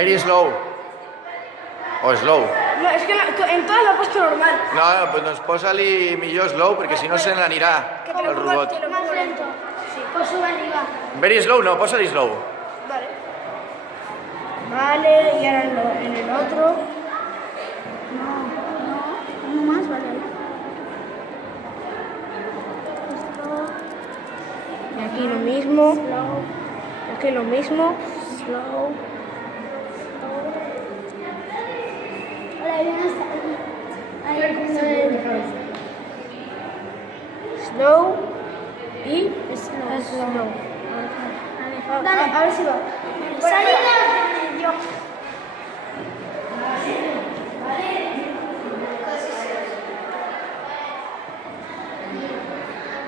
very slow. O slow. No, és que en todas l'ha puesto normal. No, no, pues doncs posa-li millor slow, perquè si no se n'anirà el robot. Más lento. Sí, pues sube arriba. Very slow, no, posa-li slow. Vale. Vale, y ahora en el otro. Uno más, vale. Y aquí lo mismo. Y aquí lo mismo. Slow. Ahora viene ahí como Slow y slow. Dale, a ver si va. Salida yo.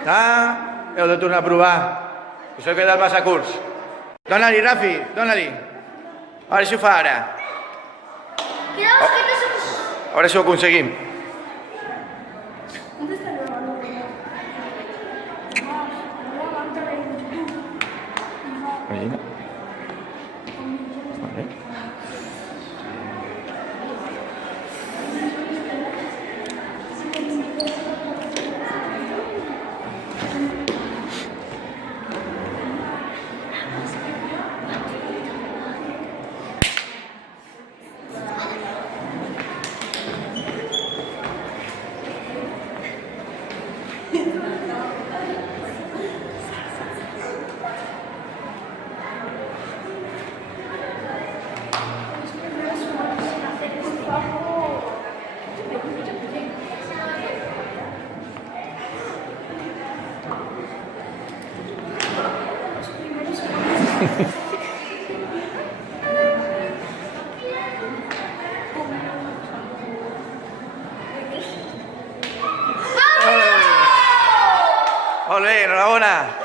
Ah, heu de tornar a provar. Us heu quedat massa curts. Dóna-li, Rafi, dóna-li. A veure si ho fa ara. Quedamos quietos. A veure si ho aconseguim. Imagina. Vale. Molt bé, enhorabona.